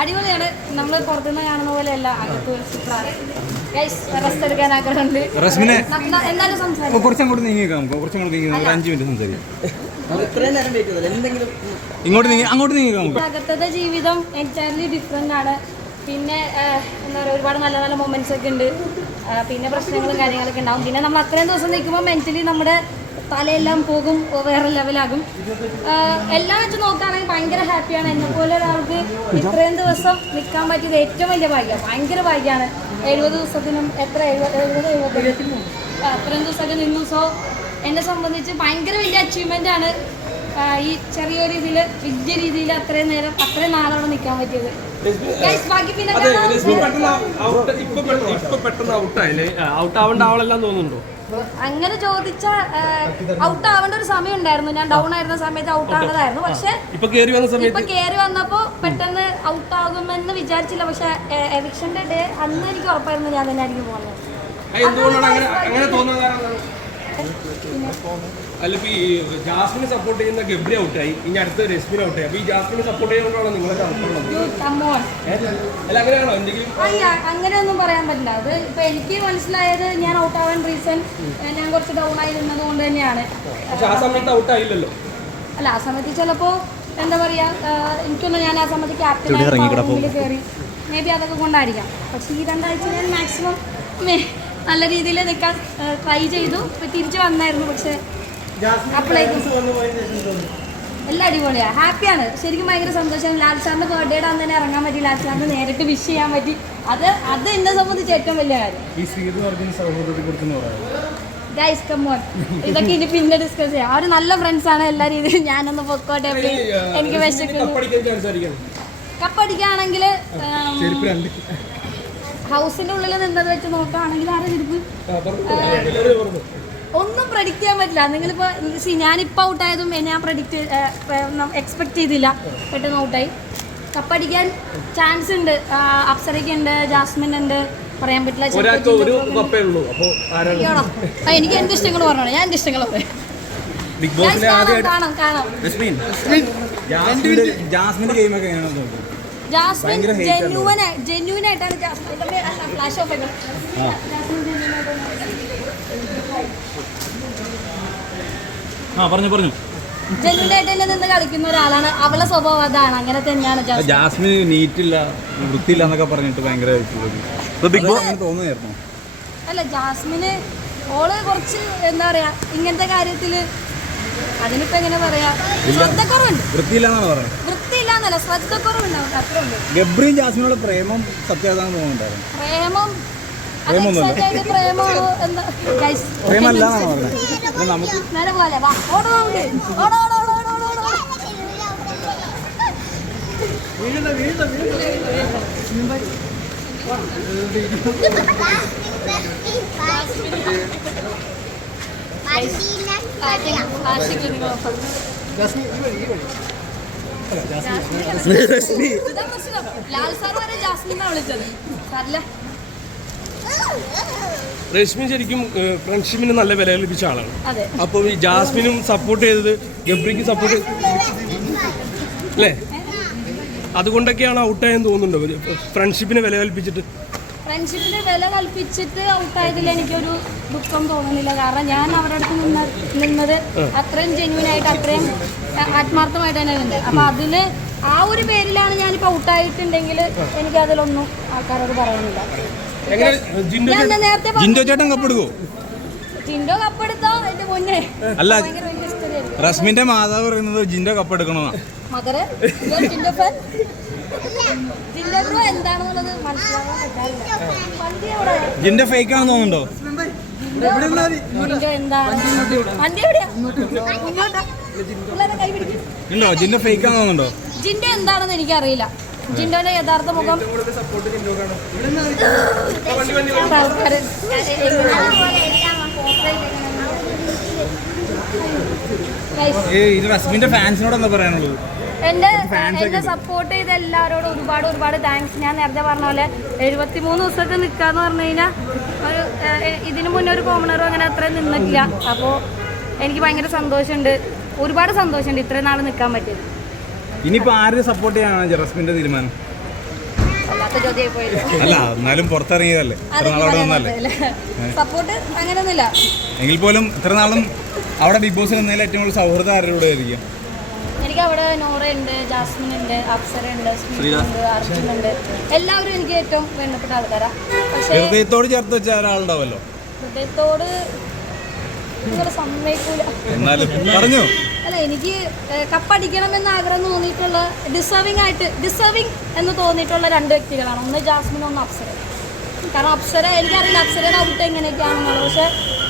അടിപൊളിയാണ്. നമ്മൾ പുറത്തുനിന്ന് കാണുന്ന പോലെയല്ല, അകത്ത് റെസ്റ്റ് എടുക്കാൻ ആഗ്രഹമുണ്ട്. എന്തായാലും സംസാരിക്കും. കുറച്ചങ്ങോട്ട് നീങ്ങിയേക്കാം, കുറച്ചങ്ങോട്ട് നീങ്ങി 5 മിനിറ്റ് സംസാരിക്കാം. ഇങ്ങോട്ട് നീങ്ങി അങ്ങോട്ട് നീങ്ങിയേക്കാം. അകത്തത്തെ ജീവിതം എൻറ്റയർലി ഡിഫറെൻ്റ് ആണ്. പിന്നെ എന്താ പറയുക, ഒരുപാട് നല്ല നല്ല മൊമെന്റ്സ് ഒക്കെ ഉണ്ട്. പിന്നെ പ്രശ്നങ്ങളും കാര്യങ്ങളൊക്കെ ഉണ്ടാവും. പിന്നെ നമ്മൾ അത്രയും ദിവസം നിൽക്കുമ്പോൾ മെന്റലി നമ്മുടെ തലയെല്ലാം പോകും, വേറെ ലെവലാകും. എല്ലാം വെച്ച് നോക്കുകയാണെങ്കിൽ ഭയങ്കര ഹാപ്പിയാണ്. എന്നെപ്പോലെ ഒരാൾക്ക് ഇത്രയും ദിവസം നിൽക്കാൻ പറ്റിയത് ഏറ്റവും വലിയ ഭാഗ്യം, ഭയങ്കര ഭാഗ്യമാണ്. 70 ദിവസത്തിനും അത്രയും ദിവസമൊക്കെ നിന്നു. സോ എന്നെ സംബന്ധിച്ച് ഭയങ്കര വലിയ അച്ചീവ്മെൻ്റ് ആണ് ഈ ചെറിയ രീതിയിൽ വലിയ രീതിയിൽ അത്രയും നേരം അത്രയും നാളോടെ നിൽക്കാൻ പറ്റിയത്. അങ്ങനെ ചോദിച്ചാൽ ഔട്ട് ആവേണ്ട ഒരു സമയം ഉണ്ടായിരുന്നു. ഞാൻ ഡൗൺ ആയിരുന്ന സമയത്ത് ഔട്ട് ആവേണ്ടതായിരുന്നു. പക്ഷെ ഇപ്പൊ കയറി വന്നപ്പോ പെട്ടെന്ന് ഔട്ട് ആകുമെന്ന് വിചാരിച്ചില്ല. പക്ഷെ എവിക്ഷന്റെ ഡേ അന്ന് എനിക്ക് ഉറപ്പായിരുന്നു ഞാൻ തന്നെ ആയിരിക്കും പോകുന്നത്. അല്ല, ഇപ്പൊ ഈ ജാസ്മിനെ സപ്പോർട്ട് ചെയ്യുന്ന ഗബ്രി ഔട്ടായി, ഇനി അടുത്ത രശ്മിൻ ഔട്ടായി. അപ്പൊ ഈ ജാസ്മിനെ സപ്പോർട്ട് ചെയ്യുന്നതാണോ നിങ്ങളെ അല്ല അങ്ങനെയാണോ എന്തെങ്കിലും? അങ്ങനെയൊന്നും പറയാൻ പറ്റില്ല. അത് ഇപ്പൊ എനിക്ക് മനസ്സിലായത് ഞാൻ ഔട്ട് ആവാൻ റീസൺ ഞാൻ കുറച്ച് ഡൗൺ ആയി നിന്നത് കൊണ്ട് തന്നെയാണ്. പക്ഷെ ആ സമയത്ത് ഔട്ട് ആയില്ലല്ലോ. അല്ല, ആ സമയത്ത് ചിലപ്പോ എന്താ പറയാ, എനിക്കൊന്നും ഞാൻ ആ സമയത്ത് ക്യാപ്റ്റൻ കയറി മേ ബി അതൊക്കെ കൊണ്ടായിരിക്കാം. പക്ഷെ ഈ 2 ആഴ്ച ഞാൻ മാക്സിമം നല്ല രീതിയിൽ നിൽക്കാൻ ട്രൈ ചെയ്തു. തിരിച്ചു വന്നായിരുന്നു. പക്ഷെ അപ്പോഴേക്കും എല്ലാം അടിപൊളിയാണ്, ഹാപ്പിയാണ്. ശരിക്കും ഭയങ്കര സന്തോഷമാണ്. ലാൽ സാറിന്റെ ബർത്ത്ഡേയുടെ അന്ന് തന്നെ ഇറങ്ങാൻ പറ്റി, ലാൽ സാറിന് നേരിട്ട് വിഷ് ചെയ്യാൻ പറ്റി. അത് എന്നെ സംബന്ധിച്ച് ഏറ്റവും വലിയ കാര്യം. ഗൈസ് കം ഓൺ, ഇതൊക്കെ ഇനി പിന്നെ ഡിസ്കസ് ചെയ്യാം. അവർ നല്ല ഫ്രണ്ട്സ് ആണ് എല്ലാ രീതിയിലും. ഞാനൊന്ന് പൊക്കോട്ടെ, എനിക്ക് വിശക്കുന്നു. കപ്പടിക്കുകയാണെങ്കിൽ ഹൗസിന്റെ ഉള്ളിൽ നിന്നത് വെച്ച് നോക്കുകയാണെങ്കിൽ ആരെ ചെരുപ്പ് ഒന്നും പ്രഡിക്റ്റ് ചെയ്യാൻ പറ്റില്ല. നിങ്ങളിപ്പോൾ ഞാനിപ്പോൾ ഔട്ടായതും ഞാൻ എക്സ്പെക്ട് ചെയ്തില്ല. പെട്ടെന്ന് ഔട്ടായി. കപ്പടിക്കാൻ ചാൻസ് ഉണ്ട്. അപ്സരയ്ക്കുണ്ട്, ജാസ്മിൻ ഉണ്ട്, പറയാൻ പറ്റില്ല. എനിക്ക് എന്റെ ഇഷ്ടങ്ങൾ പറഞ്ഞോളൂ, ഞാൻ എന്റെ ഇഷ്ടങ്ങൾ പറയാം. കാണാം. ജാസ്മിൻ ജെന്യൂൻ ആയിട്ടാണ് ഫ്ലാഷ് ഓഫ് ആയിട്ട് ജെന്യൂനായിട്ട് തന്നെ നിന്ന് കളിക്കുന്ന ഒരാളാണ്. അവളെ സ്വഭാവം അതാണ്, അങ്ങനെ തന്നെയാണ്. ജാസ്മിൻ നീറ്റില്ല, വൃത്തിയില്ല എന്നൊക്കെ പറഞ്ഞിട്ട് ഭയങ്കര തോന്നുമായിരുന്നു. അല്ല, ജാസ്മിന് ഓള് കുറച്ച് എന്താ പറയാ ഇങ്ങനത്തെ കാര്യത്തില് അതിനിപ്പോ എങ്ങനെ പറയാ, ശ്രദ്ധക്കുറവുണ്ട്. വൃത്തിയില്ലാന്നാണ് പറയുന്നത്. വൃത്തിയില്ലാന്നല്ല, ശ്രദ്ധക്കുറവുണ്ട്. അത്രേ ഉള്ളൂ. ഗബ്രിയും ജാസ്മിനോട് പ്രേമം സത്യമാണെന്ന് തോന്നുന്നുണ്ടായിരുന്നു. പ്രേമമാണോ എന്താ പ്രേമല്ലാന്നാണ് പറഞ്ഞത്. നമുക്ക് പോലെ വാ, ഓടോ ലാൽ സാർ വരെ ജാസ്മിനാ വിളിച്ചത്. രശ്മി ശരിക്കും ഫ്രണ്ട്ഷിപ്പിന് നല്ല വില കൽപ്പിച്ച ആളാണ്. അപ്പോൾ ഈ ജാസ്മിനും സപ്പോർട്ട് ചെയ്തത് ഗബ്രിക്ക് സപ്പോർട്ട് അല്ലേ? അതുകൊണ്ടൊക്കെയാണ് ഔട്ടായെന്ന് തോന്നുന്നുണ്ടോ? ഫ്രണ്ട്ഷിപ്പിന് വില കൽപ്പിച്ചിട്ട് ഔട്ടായതിൽ എനിക്കൊരു ദുഃഖം തോന്നുന്നില്ല. കാരണം ഞാൻ അവരുടെ അടുത്ത് നിന്നത് അത്രയും ജെന്യൂൻ ആയിട്ട് അത്രയും ആത്മാർത്ഥമായിട്ട് തന്നെ ഉണ്ട്. അപ്പൊ അതില് ആ ഒരു പേരിലാണ് ഞാനിപ്പോ ഔട്ടായിട്ടുണ്ടെങ്കിൽ എനിക്ക് അതിലൊന്നും ആൾക്കാരോട് പറയാനില്ല. ജിൻഡോ കപ്പെടുത്തോ എന്റെ മുന്നേ. അല്ല, റസ്മിന്റെ മാതാവ് പറയുന്നത് ജിൻഡോ കപ്പെടുക്കണോ? മദറെ ജിൻഡോ ഫാൻ. ജിൻഡോ ബ്രോ എന്താണെന്നുള്ളത് മനസ്സിലാക്കാൻ പറ്റാറില്ല. ജിൻഡോ ഫേക്ക് ആണെന്ന് തോന്നുന്നുണ്ടോ? ജിൻഡോ എന്താണ്? വണ്ടി എവിടെയാ? ഉണ്ടോ? ജിൻഡോ ഫേക്ക് ആണെന്ന് തോന്നുന്നുണ്ടോ? ജിൻഡോ എന്താണെന്ന് എനിക്കറിയില്ല. ജിൻഡോന്റെ യഥാർത്ഥ മുഖം റസ്മിന്റെ ഫാൻസിനോട് എന്താ പറയാനുള്ളത്? എന്നെ സപ്പോർട്ട് ചെയ്ത എല്ലാവരോടും ഒരുപാട് താങ്ക്സ്. ഞാൻ നേരത്തെ പറഞ്ഞ പോലെ 73 ദിവസമൊക്കെ നിൽക്കാന്ന് പറഞ്ഞു കഴിഞ്ഞാൽ ഒരു ഇതിനു മുന്നേ ഒരു കോമണറും അങ്ങനെ അത്രയും നിന്നിട്ടില്ല. അപ്പോൾ എനിക്ക് ഭയങ്കര സന്തോഷമുണ്ട്. ഒരുപാട് സന്തോഷമുണ്ട് ഇത്രയും നാൾ നിൽക്കാൻ പറ്റിയത്. ഇനിയിപ്പോ ആരെ സപ്പോർട്ട് ചെയ്യാനാണ് ജറസ്മിന്റെ തീരുമാനം? അല്ലാത്ത ചോദ്യമായി പോയത്. അല്ല എന്നാലും പുറത്തിറങ്ങിയതല്ലേ, ഇത്ര നാളവിടെ വന്നല്ലേ. സപ്പോർട്ട് അങ്ങനെയൊന്നുമില്ല. എങ്കിൽ പോലും ഇത്ര നാളും അവിടെ ബിഗ് ബോസിൽ നിന്നതിൽ ഏറ്റവും കൂടുതൽ സൗഹൃദം ആരുടെ ആയിരിക്കും? എനിക്ക് അവിടെ നോറ ഉണ്ട്, ജാസ്മിൻ ഉണ്ട്, അപ്സര ഉണ്ട്, ശ്രീകാന്ത്, അർജുൻ ഉണ്ട്. എല്ലാവരും എനിക്ക് ഏറ്റവും വേണ്ടപ്പെട്ട ആൾക്കാരാണ്. പക്ഷേ ഹൃദയത്തോട് ചേർത്ത് വെച്ച ഒരാളുണ്ടാവല്ലോ. ഹൃദയത്തോട് നിങ്ങൾ സമ്മതിക്കൂല. എന്നാലും പറഞ്ഞു. അല്ല, എനിക്ക് കപ്പടിക്കണമെന്ന് ആഗ്രഹം തോന്നിയിട്ടുള്ള ഡിസേർവിങ് എന്ന് തോന്നിയിട്ടുള്ള 2 വ്യക്തികളാണ്. ഒന്ന് ജാസ്മിൻ, ഒന്ന് അപ്സര. കാരണം അപ്സര, എനിക്കറിയില്ല അപ്സരയുടെ ഔട്ട് എങ്ങനെയൊക്കെയാണെന്നുള്ളത്, പക്ഷേ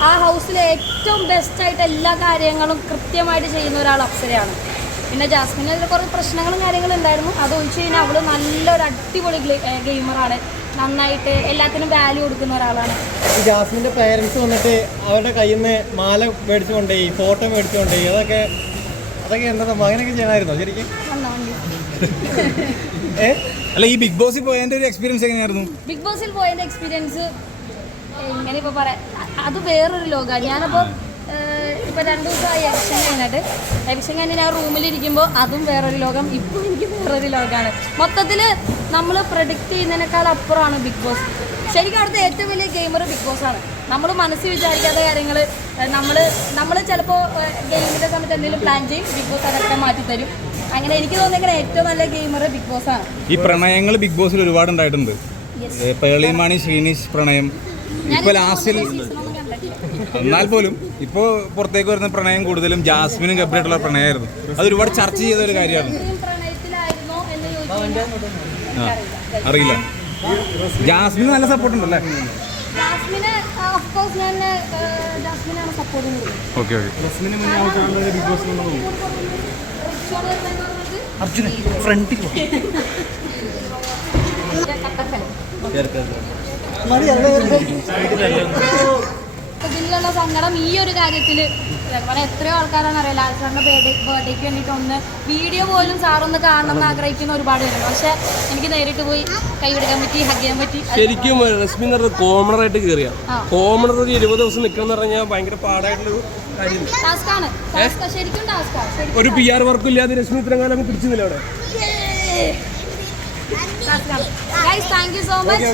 ആ ഹൗസിലെ ഏറ്റവും ബെസ്റ്റായിട്ട് എല്ലാ കാര്യങ്ങളും കൃത്യമായിട്ട് ചെയ്യുന്ന ഒരാൾ അപ്സരയാണ്. പിന്നെ ജാസ്മിന് അതിൽ കുറേ പ്രശ്നങ്ങളും കാര്യങ്ങളും ഉണ്ടായിരുന്നു. അത് ഒഴിച്ച് കഴിഞ്ഞാൽ അവൾ നല്ലൊരു അടിപൊളി ഗെയിമറാണ്. നന്നായിട്ട് എല്ലാത്തിനും വാല്യൂ കൊടുക്കുന്ന ഒരാളാണ്. ജാസ്മിൻ്റെ പേരൻസ് വന്നിട്ട് അവരുടെ കയ്യിൽ നിന്ന് മാല മേടിച്ചുകൊണ്ടേ ഫോട്ടോ മേടിച്ചുകൊണ്ടേ അതൊക്കെ എന്താ സംഭവം? അങ്ങനെയൊക്കെ ചെയ്യണമായിരുന്നോ ശരിക്കും? അല്ല, ഈ ബിഗ് ബോസിൽ പോയതിന്റെ ഒരു എക്സ്പീരിയൻസ് എങ്ങനെയായിരുന്നു? ബിഗ് ബോസിൽ പോയതിൻ്റെ എക്സ്പീരിയൻസ് എങ്ങനെ ഇപ്പോൾ പറയാം, അത് വേറൊരു ലോകമാണ്. ഞാനപ്പോൾ ഇപ്പോൾ 2 ദിവസമായി എലക്ഷൻ കഴിഞ്ഞ് ഞാൻ റൂമിലിരിക്കുമ്പോൾ അതും വേറൊരു ലോകം, ഇപ്പോൾ എനിക്ക് വേറൊരു ലോകമാണ്. മൊത്തത്തിൽ നമ്മൾ പ്രഡിക്റ്റ് ചെയ്യുന്നതിനേക്കാൾ അപ്പുറമാണ് ബിഗ് ബോസ്. ശരിക്കും അവിടുത്തെ ഏറ്റവും വലിയ ഗെയിമർ ബിഗ് ബോസാണ്. നമ്മൾ മനസ്സിൽ വിചാരിക്കാത്ത കാര്യങ്ങൾ നമ്മൾ ചിലപ്പോൾ ഗെയിമിൻ്റെ സമയത്ത് എന്തെങ്കിലും പ്ലാൻ ചെയ്യും, ബിഗ് ബോസ് അതൊക്കെ മാറ്റിത്തരും. അങ്ങനെ എനിക്ക് തോന്നിയെങ്കിൽ ഏറ്റവും നല്ല ഗെയിമർ ബിഗ് ബോസാണ്. ഈ പ്രണയങ്ങൾ ബിഗ് ബോസിൽ ഒരുപാട് ഉണ്ടായിട്ടുണ്ട്. പേളിമാണി ശ്രീനിഷ് പ്രണയം, ഇപ്പൊ ലാസ്റ്റിൽ, എന്നാൽ പോലും ഇപ്പോൾ പുറത്തേക്ക് വരുന്ന പ്രണയം കൂടുതലും ജാസ്മിനും ഗബ്രിയായിട്ടുള്ള പ്രണയമായിരുന്നു. അത് ഒരുപാട് ചർച്ച ചെയ്ത ഒരു കാര്യമാണ്. അറിയില്ല. ജാസ്മിന് നല്ല സപ്പോർട്ട് ഉണ്ടല്ലേ? ഓക്കെ ബിഗ് ബോസ് അർജുന ഫ്രണ്ടിൽ ഇതിലുള്ള സങ്കടം ഈ ഒരു കാര്യത്തിൽ എത്രയോ ആൾക്കാരാണ് അറിയില്ല. സാറിൻ്റെ ബർത്ത്ഡേക്ക് വേണ്ടിയിട്ട് ഒന്ന് വീഡിയോ പോലും സാറൊന്ന് കാണണം എന്ന് ആഗ്രഹിക്കുന്ന ഒരുപാട് പേരുണ്ട്. പക്ഷെ എനിക്ക് നേരിട്ട് പോയി കൈ പിടിക്കാൻ പറ്റി, ഹഗ് ചെയ്യാൻ പറ്റി. ശരിക്കും റസ്മിൻ എന്ന് പറഞ്ഞത് കോമണറായിട്ട് കയറിയ കോമണർ ഒരു 20 ദിവസം നിൽക്കണം എന്ന് പറഞ്ഞാൽ ഭയങ്കര പാടായിട്ടുള്ളൊരു കാര്യമാണ്. ടാസ്ക്കാണ്, ശരിക്കും ടാസ്ക്കാണ്. ഒരു PR വർക്കും ഇല്ലാതെ രശ്മി ഇത്രയും കാലം പിടിച്ചില്ല അവിടെ. Guys, thank you so much.